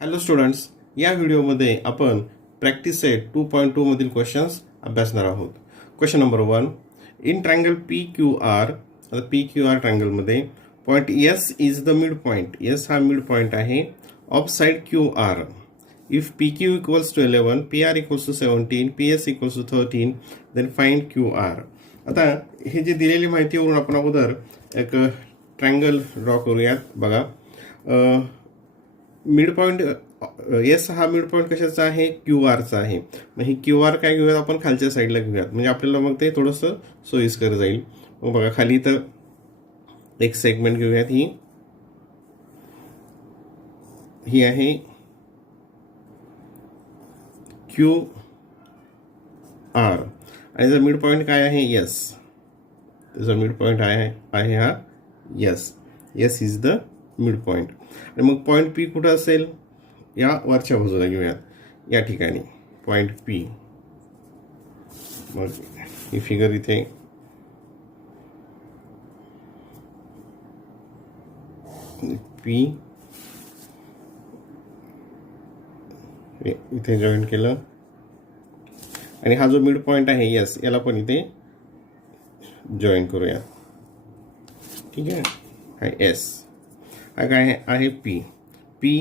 Hello students, या व्हिडिओमध्ये आपण प्रॅक्टिस सेट 2.2 मधील क्वेश्चन्स अभ्यासणार आहोत. Question number 1. In triangle P Q R, आता पी क्यू आर ट्रायंगलमध्ये point S is the mid point. S हा मिड पॉईंट आहे of side Q R. If P Q equals to 11, P R equals to 17, P S equals to 13, then find Q R. आता हे जे दिलेली माहितीवरून आपण अगोदर एक ट्रायंगल ड्रॉ करूयात. बघा, मिड पॉईंट एस हा मिड पॉईंट कशाचा आहे? क्यू आरचा आहे. मग ही क्यू आर काय घेऊयात आपण? खालच्या साईडला घेऊयात, म्हणजे आपल्याला मग ते थोडंसं सोयीस्कर जाईल. मग बघा, खाली तर एक सेगमेंट घेऊयात. ही आहे क्यू आर आणि जर मिड पॉईंट काय आहे? एस. त्याचा मिड पॉईंट आहे हा S. S is the mid point. आणि मग पॉईंट पी कुठं असेल? या वरच्या बाजूला घेऊयात, या ठिकाणी पॉईंट पी. मग ही फिगर इथे पी इथे जॉईन केलं आणि हा जो मिड पॉईंट आहे एस, याला पण इथे जॉईन करूया. ठीक आहे, हा एस, हा काय आहे? P. P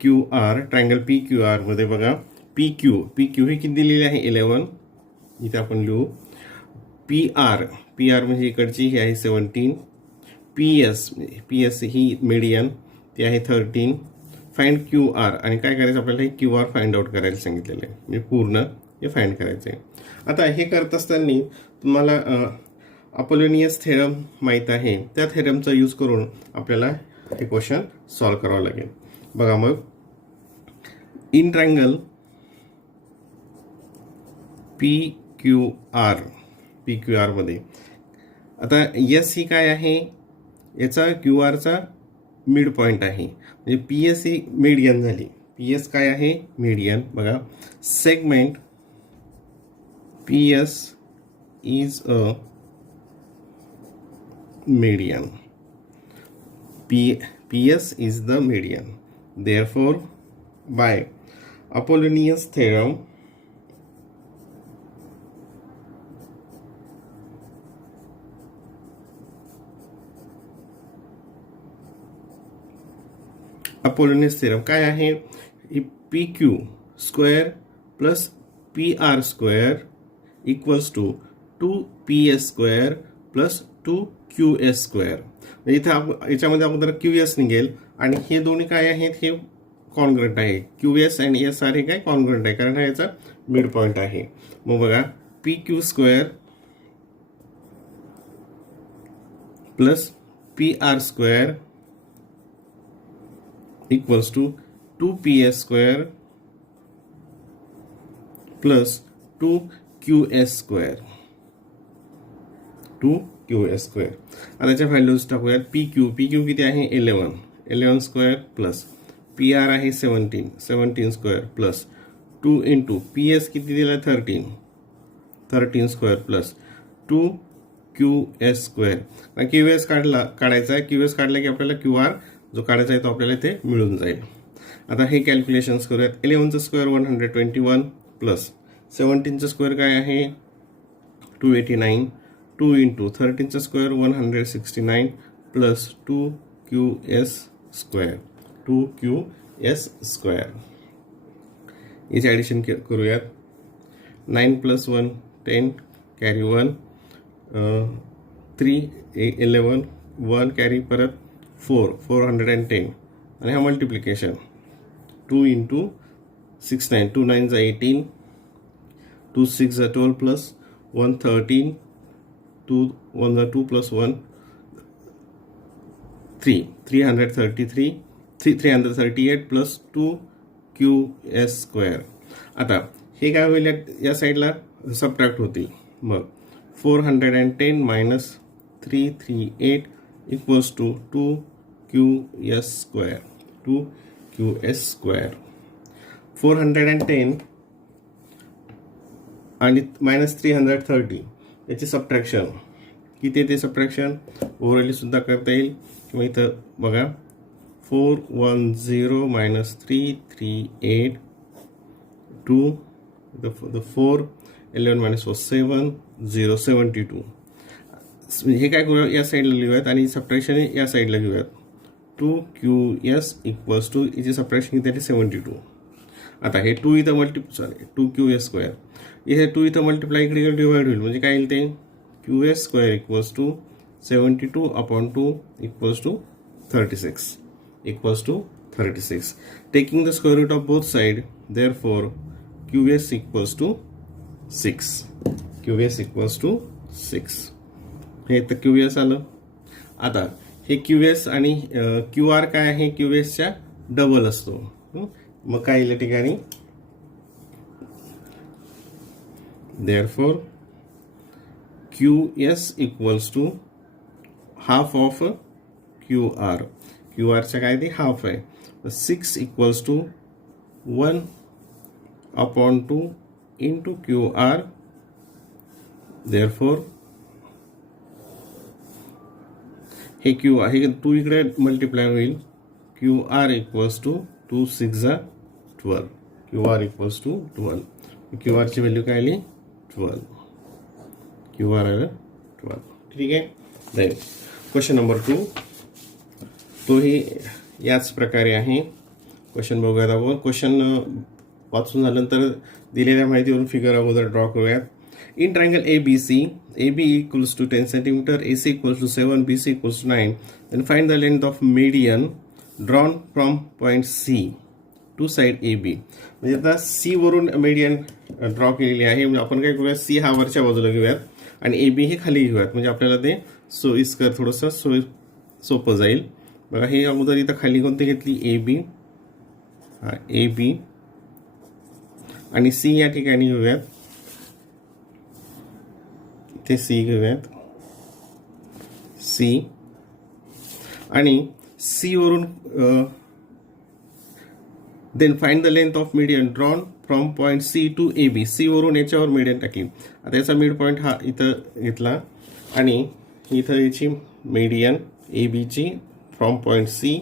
Q R, triangle P Q R मध्ये बघा, पी क्यू ही किती दिलेली आहे? 11. इथे आपण लिहू पी आर. पी आर म्हणजे इकडची ही आहे 17. पी एस ही मीडियन, ती आहे 13. फाइंड क्यू आर, आणि काय करायचं आपल्याला? हे क्यू आर फाइंड आउट करायला सांगितलेलं आहे, म्हणजे पूर्ण हे फाइंड करायचं आहे. आता हे करत असताना तुम्हाला अपोलोनियस थेरम माहीत आहे. त्या थेरमचा यूज करून आपल्याला हे क्वेश्चन सॉल्व्ह करावं लागेल. बघा, मग in triangle P Q R मध्ये आता एस ही काय आहे? याचा क्यू आरचा मिड पॉईंट आहे, म्हणजे पी एस ही मीडियन झाली. पी एस काय आहे? मीडियन. बघा, segment P S is a median. PS is the median. Therefore, by Apollonius theorem, काय आहे? P Q square plus P R square equals to 2PS square plus 2QS square. इथे याच्यामध्ये अगोदर QS निघेल आणि हे दोन्ही काय आहेत? हे कॉन्ग्रंट आहे. QS आणि SR हे काय कॉन्ग्रंट आहे, कारण हा याचा मिड पॉईंट आहे. मग बघा, P Q square plus P R square equals to 2PS square plus 2QS square. 2QS square. आता त्याच्या व्हॅल्यूज टाकूयात. पी क्यू किती आहे? 11 स्क्वेअर प्लस पी आर आहे 17 square plus 2 into P S किती दिला? 13 square plus 2QS square. QS काढायचा आहे. QS काढला की आपल्याला क्यू आर जो काढायचा आहे तो आपल्याला इथे मिळून जाईल. आता हे कॅल्क्युलेशन्स करूयात. 11चं स्क्वेअर 121 प्लस 17चं स्क्वेअर काय आहे? 289. 2 इंटू 13चं स्क्वेअर 169 प्लस 2QS स्क्वेअर. याचे ॲडिशन करूयात. 9 प्लस 1 10, कॅरी 1, 3 11, 1 कॅरी परत 410. आणि हा multiplication 2 into 6 9, 2 9 18, 2 6 12 plus 1 13, 2 1 2 plus 1 3, 338 plus 2QS square. आता हे काय होईल? या साईडला सबट्रॅक्ट होतील. मग 410 minus 338 equals to 2QS square. 410 आणि मायनस 330 याची सबट्रॅक्शन किती? ते सबट्रॅक्शन ओव्हरली सुद्धा करता येईल. किंवा इथं बघा 410 minus 338 2 the 4 11 minus 4 7 0 72. हे काय करूया या साईडला लिहूयात आणि सबट्रॅक्शन या साईडला घेऊयात. 2QS इक्वल्स टू याची सबट्रॅक्शन किती आहे 72. आता हे 2 इथं 2QS स्क्वेअर इथे 2 इथं मल्टिप्लाय इकडे डिवाइड होईल म्हणजे काय येईल ते QS square equals to 72/2 equals to 36. Taking the square root of both sides, therefore QS equals to 6. हे तर QS आलं. आता हे QS आणि QR काय आहे QSच्या डबल असतो. मग काय येईल ठिकाणी therefore QS equals to half of QR च्या काय ते हाफ आहे. 6 equals to 1/2 into QR. therefore हे QR हे 2 इकडे मल्टिप्लाय होईल. QR equals to 2 6 12. QR equals to 12. QR ची व्हॅल्यू काय आली 12. QR आलं 12. ठीक आहे. देन क्वेश्चन नंबर 2 तोही याच प्रकारे आहे. क्वेश्चन बघूयात आपण. क्वेश्चन वाचून झाल्यानंतर दिलेल्या माहितीवरून फिगर अगोदर ड्रॉ करूयात. In triangle ABC, AB equals to 10 cm, AC equals to 7, BC equals to 9. Then find the length of median drawn from point C to side AB. म्हणजे आता C वरून मीडियन ड्रॉ केलेली आहे. म्हणजे आपण काय करूया C हा वरच्या बाजूला घेऊयात आणि AB हे खाली घेऊयात म्हणजे आपल्याला ते सोयीस्कर थोडंसं सोपं जाईल. बघा हे अगोदर इथं खाली कोणती घेतली AB हा AB आणि C या ठिकाणी घेऊयात. ते C घेऊयात C आणि C वरून then find the length of median drawn from point C to AB. C वरून याच्यावर मीडियन टाकली. आता याचा मिड पॉइंट हा इथं घेतला आणि इथं याची मीडियन AB ची फ्रॉम पॉइंट C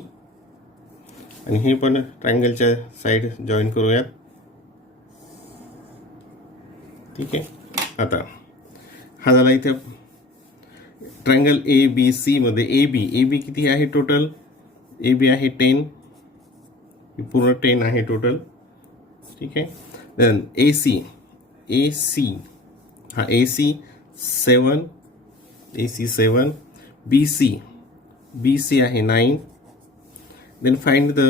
आणि हे पण ट्रायंगलच्या साइड जॉईन करूयात. ठीक आहे. आता हा झाला इथे ट्रायंगल ABC मध्ये AB किती आहे टोटल AB आहे 10 पूर्ण 10 आहे टोटल. ठीक आहे. देन AC हा AC 7 BC आहे 9. Then find the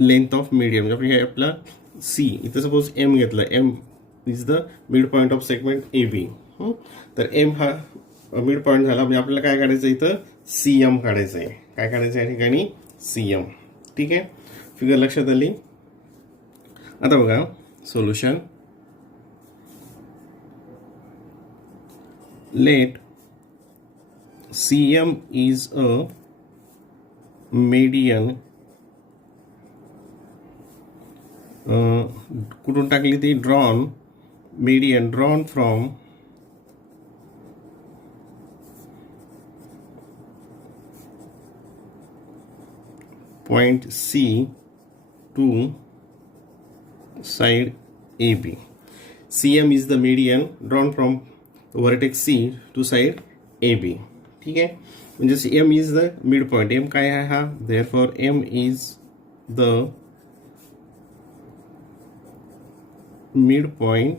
length of medium म्हणजे आपण हे आपला C इथं सपोज M घेतलं M is the mid point of segment AB. तर M हा मिड पॉइंट झाला म्हणजे आपल्याला काय काढायचं इथं CM काढायचं आहे. काय काढायचं या ठिकाणी CM. ठीक आहे. फिगर लक्षात आली. आता बघा solution. Let CM is a median कुठून टाकली ती median drawn from point C to side AB. CM is the median drawn from the vertex C to side AB. ठीक आहे. म्हणजे M is the midpoint. M काय आहे हा therefore M is the midpoint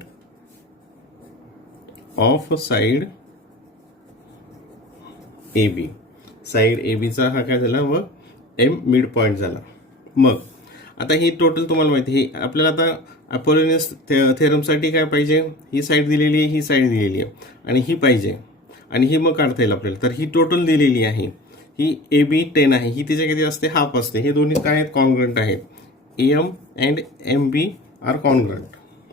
of side AB. Side AB चा हा काय झाला मग M मिड पॉइंट झाला. मग आता ही टोटल तुम्हाला माहिती आहे आपल्याला आता अपोलोनियस थेरमसाठी काय पाहिजे ही साइड दिलेली आहे ही साइड दिलेली आहे आणि ही पाहिजे आणि ही मग काढता येईल आपल्याला. तर ही टोटल दिलेली आहे ही AB 10 आहे ही तिच्या किती असते हाफ असते. हे दोन्ही काय आहेत कॉन्ग्रंट आहेत. AM and MB are congruent.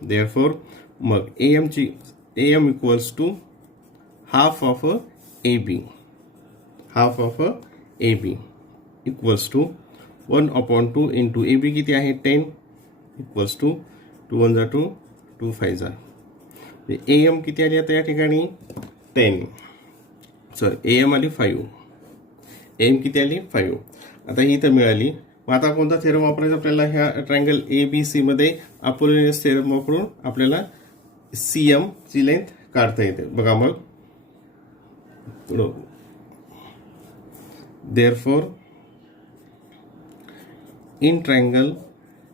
Therefore मग AM equals to half of AB equals to 1/2 into AB किती आहे 10 इक्वल्स टू 2 1 2 2 5 AM किती आली आता या ठिकाणी 10 सॉरी AM आली 5 AM किती आली 5. आता ही इथं मिळाली. मग आता कोणता थेरम वापरायचा आपल्याला ह्या ट्रायंगल ABC मध्ये? अपोलोनियस थेरम वापरून आपल्याला CM ची लेंथ काढता येते. बघा मग, therefore in triangle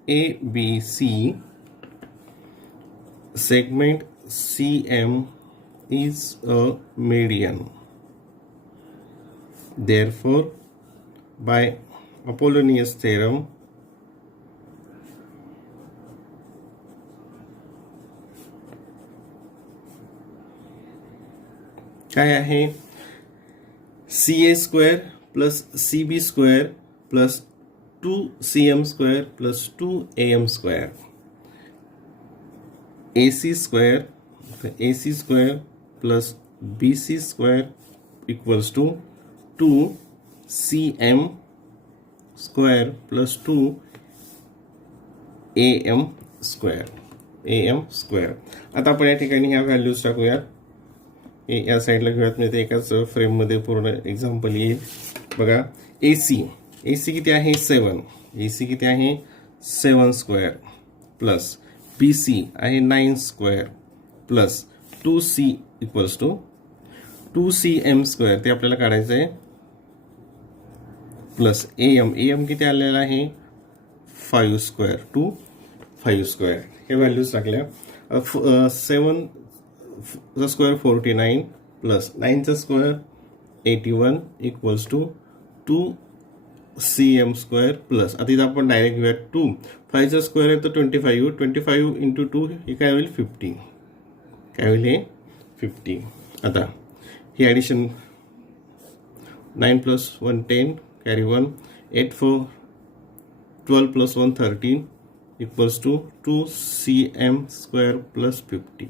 ABC segment CM is a median. Therefore by Apollonius theorem काय आहे? CA square plus CB square plus 2CM square plus 2AM square, AC square plus BC square equals to 2CM square plus 2AM square. आता आपण या ठिकाणी ह्या values टाकूयात. या साईडला घेऊयात, म्हणजे एकाच फ्रेममध्ये पूर्ण एक्झाम्पल येईल. बघा, AC किती आहे? 7. AC किती आहे? 7 स्क्वेअर प्लस BC आहे 9 square plus 2C equals to 2CM square, ते आपल्याला काढायचं आहे, प्लस AM किती आलेला आहे? 5 स्क्वेअर टू 5 स्क्वेअर. हे व्हॅल्यूज टाकल्या. 7 square 49 plus 9 square 81 equals to 2CM square plus, आता इथं आपण डायरेक्ट घेऊया 2. 5 स्क्वेअर आहे तर 25 इंटू 2 हे काय होईल? 50. काय होईल हे? 50. आता ही addition 9 plus 1 10 carry 1 8 4 12 plus 1 13 equals to 2CM square plus 50.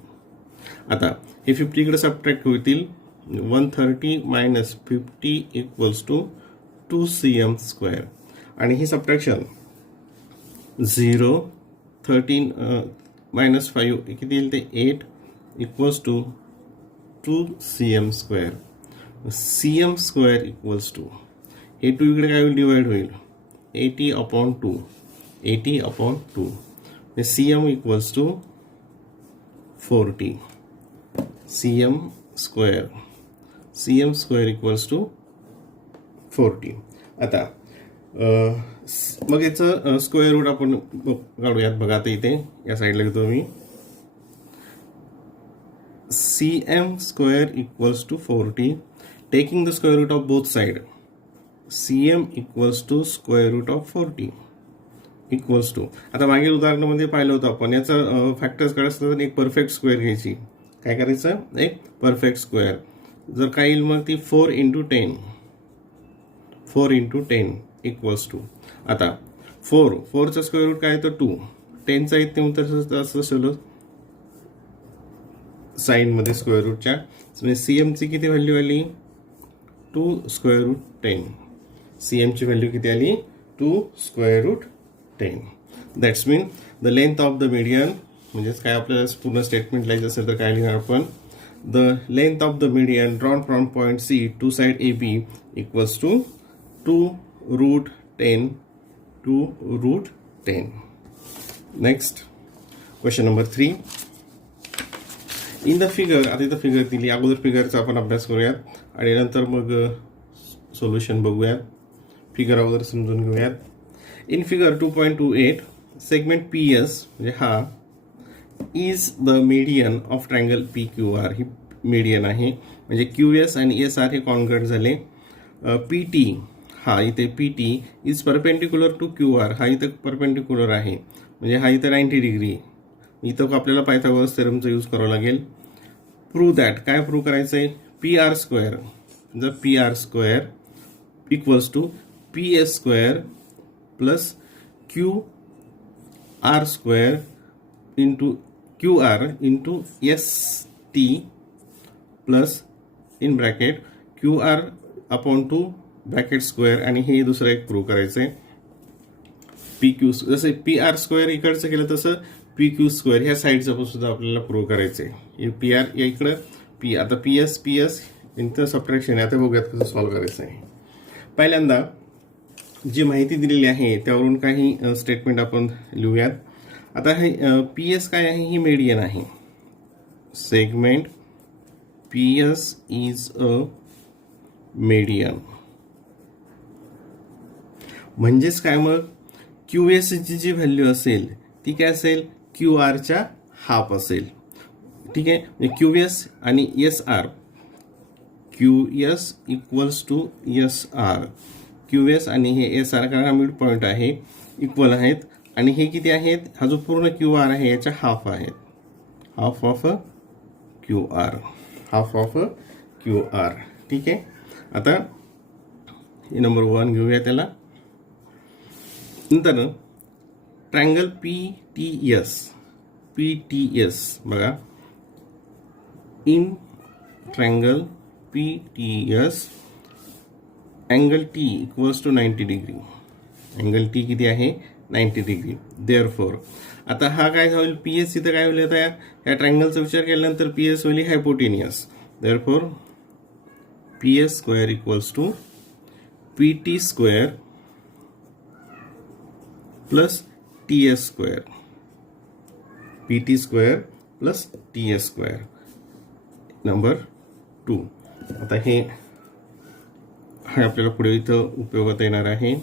आता हे 50 इकडे सबट्रॅक्ट होतील. 130 minus 50 equals to 2CM square. आणि ही सबट्रॅक्शन 0 13 मायनस 5 किती येईल? ते 8 equals to 2CM square. CM square equals to, हे 2 इकडे काय होईल? डिवाइड होईल. 80/2. CM equals to 40. CM square equals to 40. आता मग याचं स्क्वेअर रूट आपण काढूयात. बघा, आता इथे या साईडला घेतो मी. CM square equals to 40 taking the square root of both side. CM equals to square root of 40 equals to, आता मागील उदाहरणामध्ये पाहिलं होतं आपण, याचा फॅक्टर्स काढायचं तर एक परफेक्ट स्क्वेअर घ्यायची. काय करायचं? एक परफेक्ट स्क्वेअर. जर काय येईल मग ती 4 इंटू 10 इक्वल्स टू, आता 4चा स्क्वेअर रूट काय? तर 2. 10चा येत नाही, तर असं ठेवलं साईनमध्ये स्क्वेअर रूटच्या. CMची किती व्हॅल्यू आली? 2 स्क्वेअर रूट 10. CMची व्हॅल्यू किती आली? 2 square root 10. That's mean the length of the median, म्हणजेच काय आपल्याला पूर्ण स्टेटमेंट लिहायचं असेल तर काय लिहिणार आपण? The length of the median drawn from point C to side AB equals to 2 root 10. Next question number 3. In the figure, आता इथं फिगर दिली, अगोदर फिगरचा आपण अभ्यास करूयात आणि नंतर मग सोल्युशन बघूयात. फिगर अगोदर समजून घेऊयात. इन फिगर 2.28 सेगमेंट PS म्हणजे हा is the median of triangle PQR. He median आहे, म्हणजे QS आणि SR हे कॉन्ग्रट झाले. PT हा इथे PT is perpendicular to QR, हा इथं परपेंडिक्युलर आहे, म्हणजे हा इथं 90 डिग्री. इथं आपल्याला पायथागोरस थेरमचा यूज करावा लागेल. प्रूव्ह दॅट, काय प्रूव्ह करायचं आहे? PR स्क्वेअर, जर PR square equals to PS square plus QR square into QR into ST plus in bracket QR upon 2 bracket square, आणि हे दुसरं एक प्रूव्ह करायचं आहे. PQ, जसं PR स्क्वेअर इकडचं केलं तसं PQ स्क्वेअर ह्या साईडचं पण सुद्धा आपल्याला प्रूव्ह करायचं आहे. PR या इकडं P, आता PS इंटर सबट्रॅक्शन आहे. आता बघूयात कसं सॉल्व्ह करायचं आहे. पहिल्यांदा जी माहिती दिलेली आहे त्यावरून काही स्टेटमेंट आपण लिहूयात. आता हे पी एस काय आहे, ही मेडियन आहे. Segment P S is a median. म्हणजेच काय, मग क्यू एसची जी व्हॅल्यू असेल ती काय असेल, क्यू आरच्या हाफ असेल. ठीक आहे, म्हणजे क्यू एस आणि S R, Q S equals to S R. Q S आणि हे एस आर, कारण हा मिड पॉईंट आहे, इक्वल आहेत. आणि हे किती आहेत, हा जो पूर्ण क्यू आर आहे याच्या हाफ आहेत. Half of Q R, half of Q R. ठीक आहे, आता नंबर 1 घेऊया त्याला. नंतर ट्रायंगल पी टी एस बघा, in triangle P T S angle T equals to 90 degree. Angle T किती आहे, 90 डिग्री. देअरफॉर आता हा काय होईल, पी एस इथं काय होईल, आता या ट्रायंगलचा विचार केल्यानंतर पी एस होईल hypotenuse. Therefore P S square equals to P T square plus T S square. P T square plus T S square. Number 2. आता हे आपल्याला पुढे इथं उपयोगात येणार आहे.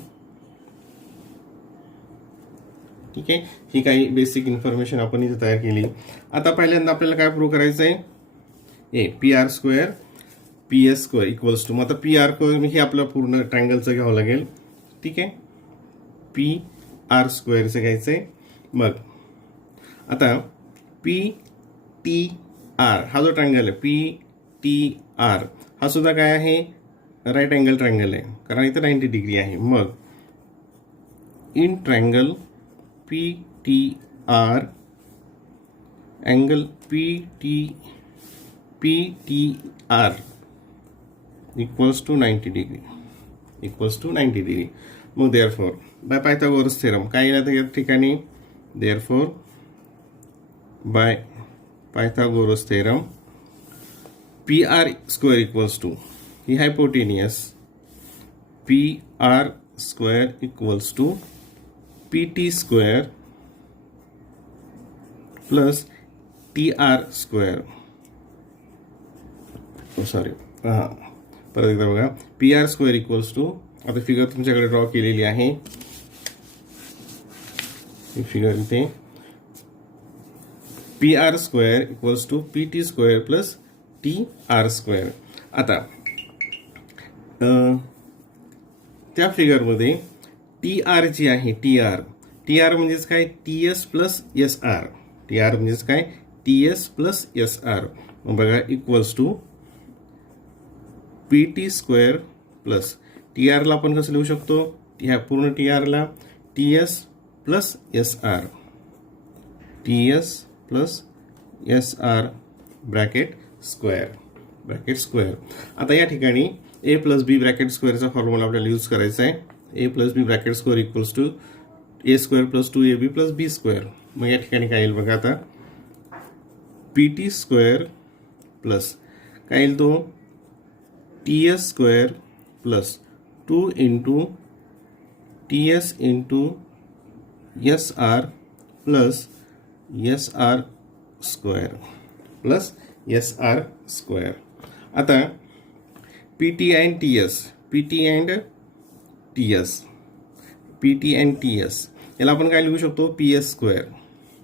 ठीक आहे, ही काही बेसिक इन्फॉर्मेशन आपण इथे तयार केली. आता पहिल्यांदा आपल्याला काय प्रूव्ह करायचं आहे, P R square P S square equals to, मग आता पी आर स्क्वेअर हे आपलं पूर्ण ट्रायंगलचं घ्यावं लागेल. ठीक आहे, पी आर स्क्वेअरचं घ्यायचं आहे. मग आता पी टी आर हा जो ट्रायंगल आहे, पी टी आर हा सुद्धा काय आहे, राईट अँगल ट्रायंगल आहे, कारण इथं 90 डिग्री आहे. मग in triangle P T R angle P T R equals to 90 degree, equals to 90 degree. मग देअरफॉर बाय पायथागोरस थेरम काय येईल या ठिकाणी, therefore by Pythagoras theorem P R square equals to, ही hypotenuse, P R square equals to P T square plus T R square. Sorry, हां परत एकदा बघा, P R square equals to, आता फिगर तुमच्याकडे ड्रॉ केलेली आहे, ही फिगर इथे, P R square equals to P T square plus T R square. आता त्या फिगरमध्ये टी आर जी आहे, टी आर म्हणजेच काय, T S plus S R. T R म्हणजेच काय, T S plus S R. मग बघा, equals to P T square plus T आरला आपण कसं लिहू शकतो, ह्या पूर्ण टी आरला T S plus S R, T S plus S R bracket square. आता या ठिकाणी ए प्लस बी ब्रॅकेट स्क्वेअरचा फॉर्म्युला आपल्याला यूज करायचा आहे. A plus B bracket square equals to A square plus 2ab plus B square. मग या ठिकाणी काय येईल बघा, आता पी टी स्क्वेअर प्लस काय येईल तो, T S square plus 2 into T S into S R plus S R square plus S R square. आता P T and T S, P T and T S, P T and T S याला आपण काय लिहू शकतो, P S square.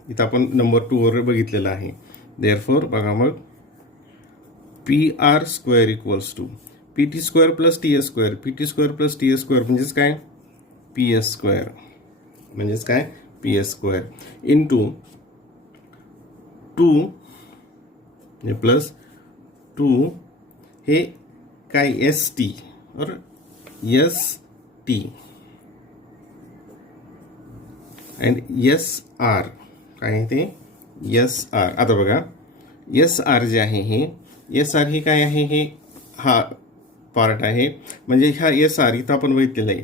इथं आपण number 2 वर बघितलेलं आहे. देअरफॉर बघा, मग P R square equals to P T square plus T S square, P T square plus T S square म्हणजेच काय, पी एस स्क्वेअर, म्हणजेच काय, P S square into 2 plus 2 हे काय, एस टी और S T and S R, काय आहे ते, एस आर. आता बघा, एस आर जे आहे, हे एस आर हे काय आहे, हे हा पार्ट आहे. म्हणजे हा एस आर इथं आपण बघितलेलं आहे,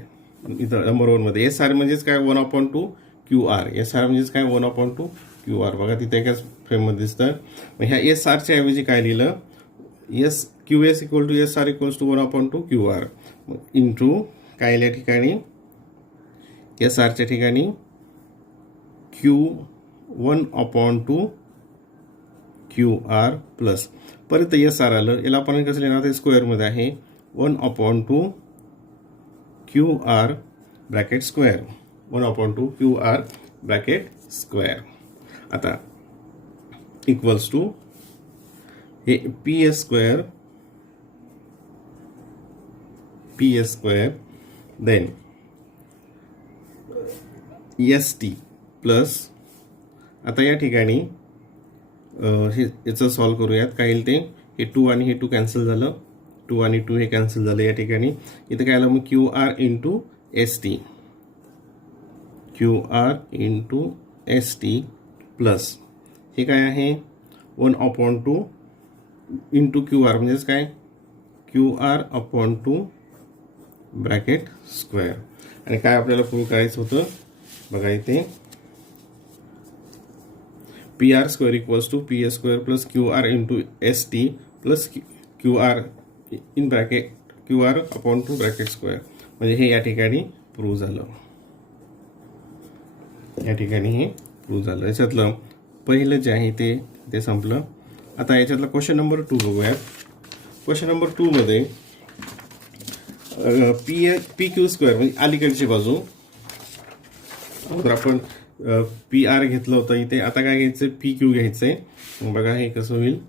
इथं नंबर 1 मध्ये. एस आर म्हणजेच काय, 1/2 क्यू आर. एस आर म्हणजेच काय, 1/2 क्यू आर. बघा तिथे एकाच फ्रेममध्ये दिसतं. मग ह्या एस आरच्या ऐवजी काय लिहिलं, S Q S equal to S R equals to 1/2 Q R into काय या ठिकाणी एस आरच्या ठिकाणी Q1/2 QR प्लस परत एस आर आलं, याला आपण कसं लिहिणार ते स्क्वेअरमध्ये आहे 1/2 QR bracket square 1/2 QR bracket square. आता इक्वल्स टू हे PS square then ST plus. आता या ठिकाणी हे याचं सॉल्व करूयात. काय येईल ते, हे 2 आणि हे 2 कॅन्सल झालं, 2 आणि 2 हे कॅन्सल झालं. या ठिकाणी इथं काय आलं मग QR into ST, QR into ST plus हे काय आहे 1/2 इंटू QR म्हणजेच काय QR/2 ब्रॅकेट स्क्वेअर. आणि काय आपल्याला प्रूव्ह करायचं होतं बघा इथे, PR square equals to PS square plus QR into ST plus QR in bracket QR/2 bracket square. म्हणजे हे या ठिकाणी प्रूव्ह झालं, या ठिकाणी हे प्रूव्ह झालं. याच्यातलं पहिलं जे आहे ते संपलं. आता याच्यातला क्वेश्चन नंबर 2 बघूयात. क्वेश्चन नंबर 2 मध्ये PQ स्क्वेअर म्हणजे अलीकडची बाजू, तर आपण PR घेतलं होतं इथे. आता काय घ्यायचं, PQ घ्यायचंय. बघा हे कसं होईल,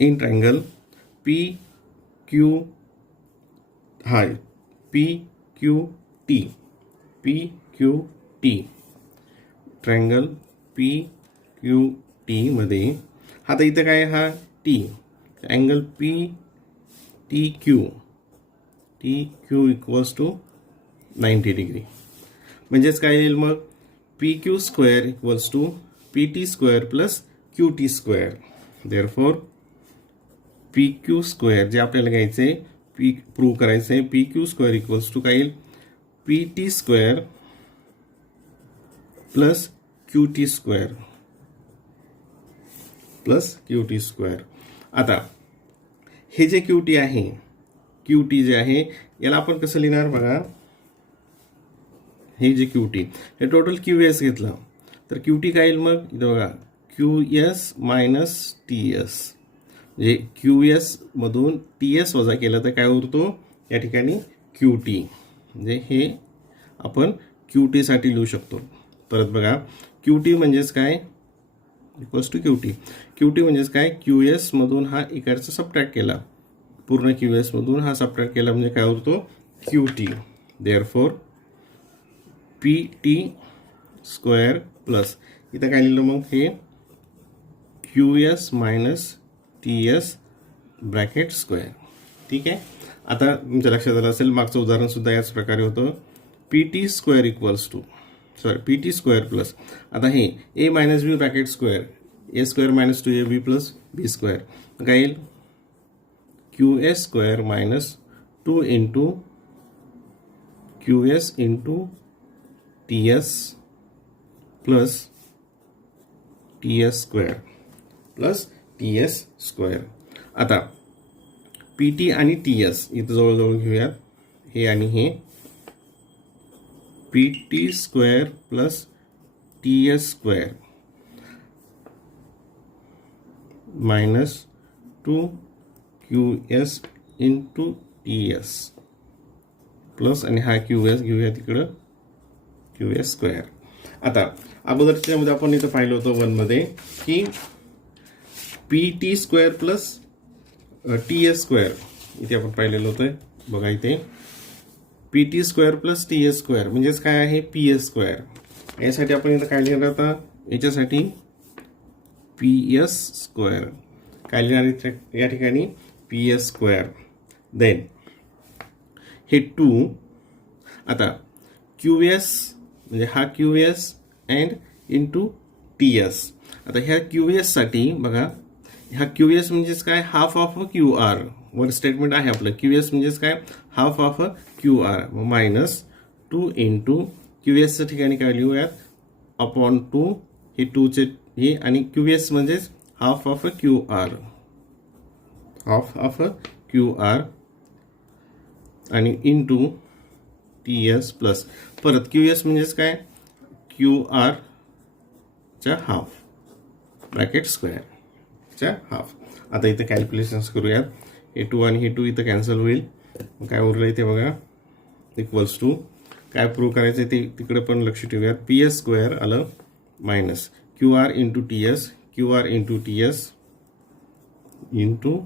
इन ट्रायंगल PQ हा PQT ट्रायंगल PQT मध्ये आता इथं काय हा T angle TQ equals to 90 degree. म्हणजेच काय येईल मग PQ square equals to PT square plus QT square. Therefore PQ square जे आपल्याला घ्यायचे प्रूव्ह करायचं आहे, PQ स्क्वेअर इक्वल्स टू काय येईल PT square plus QT square plus QT square. आता हे जे QT आहे, QT जे आहे याला आपण कसं लिहिणार बघा, हे जे QT हे टोटल QS घेतलं तर QT काय येईल मग इथं बघा QS मायनस TS, म्हणजे QS मधून TS वजा केलं तर काय उरतो या ठिकाणी QT. म्हणजे हे आपण QT साठी लिहू शकतो. परत बघा QT म्हणजेच काय इक्वल्स टू QT म्हणजेच काय QS मधून हा इकडचा सबट्रॅक्ट केला, पूर्ण QS मधून हा सबट्रॅक्ट केला म्हणजे काय उरतो QT. Therefore PT square plus इथं काय लिहिलं मग हे QS minus TS bracket square. ठीक आहे. आता तुमच्या लक्षात आलं असेल मागचं उदाहरण सुद्धा याच प्रकारे होतं. PT square equals to PT square plus आता हे A minus B bracket square A square minus 2AB plus B square काय येईल QS square minus 2 into QS into TS plus TS square plus TS square. आता PT आणि TS इथं जवळजवळ घेऊयात, हे आणि हे PT square plus TS square minus 2QS into TS plus आणि हा QS घेऊया तिकडं QS स्क्वेअर. आता अगोदरच्यामध्ये आपण इथं पाहिलं होतं 1 मध्ये की PT square plus TS square इथे आपण पाहिलेलं होतं. बघा इथे PT square plus TS square म्हणजेच काय आहे PS स्क्वेअर. यासाठी आपण इथं काय लिहिणार आता, याच्यासाठी PS स्क्वेअर काय लिहिणार या ठिकाणी PS स्क्वेअर. देन हे 2 आता QS म्हणजे हा QS अँड इंटू TS. आता ह्या QS साठी बघा ह्या QS म्हणजेच काय हाफ ऑफ QR वर स्टेटमेंट आहे आपलं. QS म्हणजेच काय half of QR minus 2 into QSच्या ठिकाणी काय लिहूयात अपॉन 2 हे 2चे हे आणि QS म्हणजेच half of a Q R, half of a Q R आणि इंटू टी एस प्लस परत क्यू एस म्हणजेच काय, क्यू आर च्या हाफ ब्रॅकेट स्क्वेअर च्या हाफ. आता इथे कॅल्क्युलेशन्स करूयात. हे 2 आणि हे 2 इथं कॅन्सल होईल. काय उरलं इथे बघा, इक्वल्स टू काय प्रूव्ह करायचं ते तिकडे पण लक्ष ठेवूयात. पी एस स्क्वेअर आलं minus Q R into T S, Q R into T S into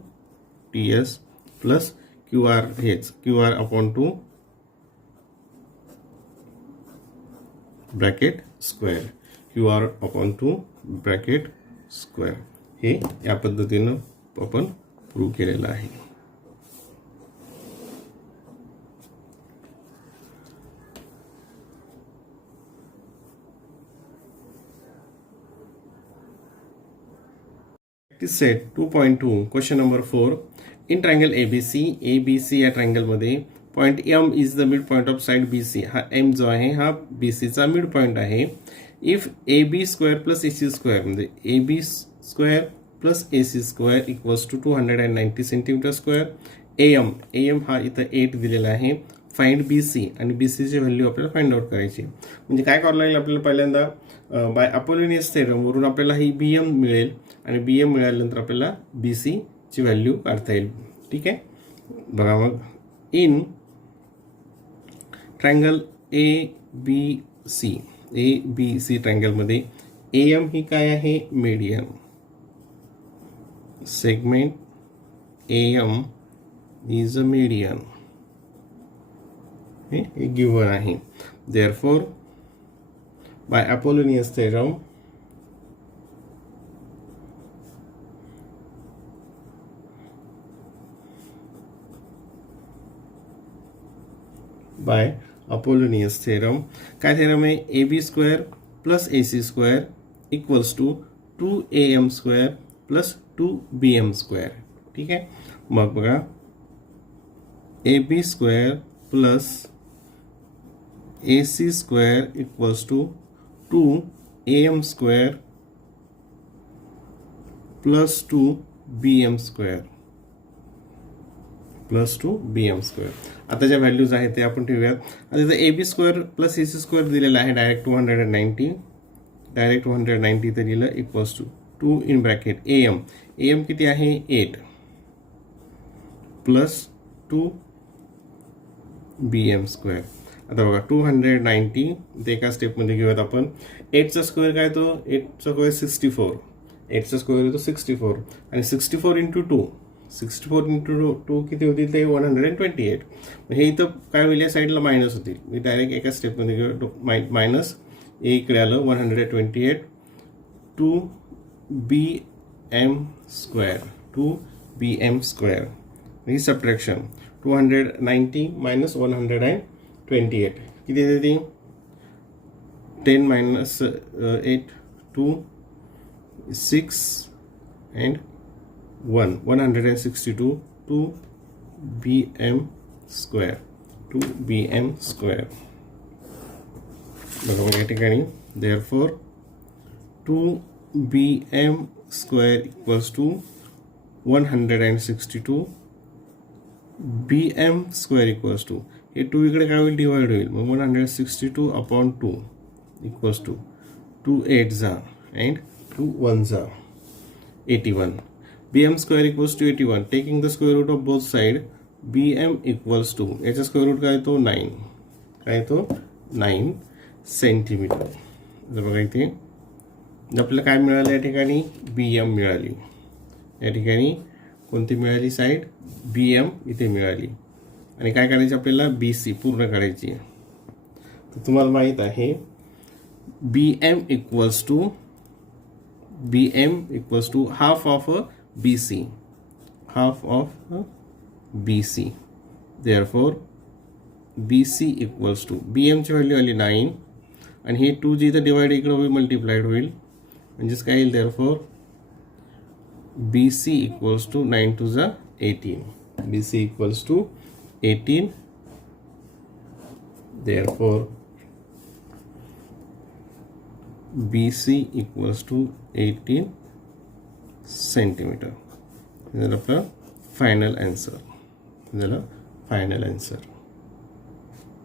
T S plus Q R हेच Q R upon 2 bracket square, Q R upon 2 bracket square. हे या पद्धतीनं आपण प्रूव्ह केलेलं आहे. Set 2.2 question number 4. In triangle ABC या triangle मध्ये point M is the mid point of side BC. हा एम जो आहे हा BCचा मिड पॉइंट आहे. If AB square plus AC square म्हणजे AB square plus AC square equals to 290 centimetre square. AM हा इथं 8 दिलेला आहे. फाइंड BC आणि BCची व्हॅल्यू आपल्याला फाइंड आउट करायची. म्हणजे काय करावं लागेल आपल्याला, पहिल्यांदा बाय अपोलोनियस थेरम वरून आपल्याला ही BM मिळेल आणि BM मिळाल्यानंतर आपल्याला BC ची व्हॅल्यू काढता येईल. ठीक आहे, बघा मग इन ट्रायंगल ABC ट्रायंगलमध्ये AM ही काय आहे, median. Segment AM is a median, हे गिवन आहे. Therefore by Apollonius theorem by Apollonius theorem काय थेरम आहे, AB square plus AC square equals to 2AM square plus 2BM square. ठीक आहे, मग बघा AB square plus AC square equals to 2AM square plus 2BM square plus 2BM square. आता ज्या values आहेत ते आपण ठेवूयात. आता इथं AB square plus AC square दिलेला आहे डायरेक्ट 290, डायरेक्ट 290 इथं दिलं equals to 2 in bracket AM किती आहे 8 प्लस 2BM स्क्वेअर. आता बघा 290 ते एका स्टेपमध्ये घेऊयात आपण. 8चा स्क्वेअर काय, तो 8चा स्क्वेअर 64, 8चा स्क्वेअर येतो 64 आणि 64 इंटू 2, 64 इंटू 2 किती होतील ते 128. हे इथं काय होईल, या साईडला मायनस होतील. मी डायरेक्ट एका स्टेपमध्ये घेऊया. मायनस इकडे आलं 128 2BM स्क्वेअर, 2BM स्क्वेअर. ही सबट्रॅक्शन 290 मायनस 128 किती देते, 10 minus 8 2 6 and 1 162 2BM square, 2BM square. बघा मग या ठिकाणी therefore 2BM square equals to 162 BM square equals to, हे 2 इकडे काय होईल, डिवाइड होईल. मग 162 अपॉन 2 इक्वल्स टू 2 8 जा अँड 2 1 जा 81. BM square equals to 81. Taking the square root of both side BM equals to, याचा स्क्वेअर रूट काय तो 9, काय तो 9 सेंटीमीटर. बघा इथे आपल्याला काय मिळालं, या ठिकाणी BM मिळाली, या ठिकाणी कोणती मिळाली साईड, BM इथे मिळाली. आणि काय करायचं आपल्याला, BC पूर्ण करायची आहे. तर तुम्हाला माहीत आहे BM equals to half of BC, half of BC. Therefore BC equals to, BM ची व्हॅल्यू आली 9 आणि हे 2 जी इथं डिवाइड इकडे होईल, मल्टिप्लाइड होईल, म्हणजेच काय येईल. Therefore BC equals to 9 to 18. BC equals to 18. Therefore BC equals to 18 centimetre. हे झालं आपलं फायनल आन्सर. झालं फायनल आन्सर.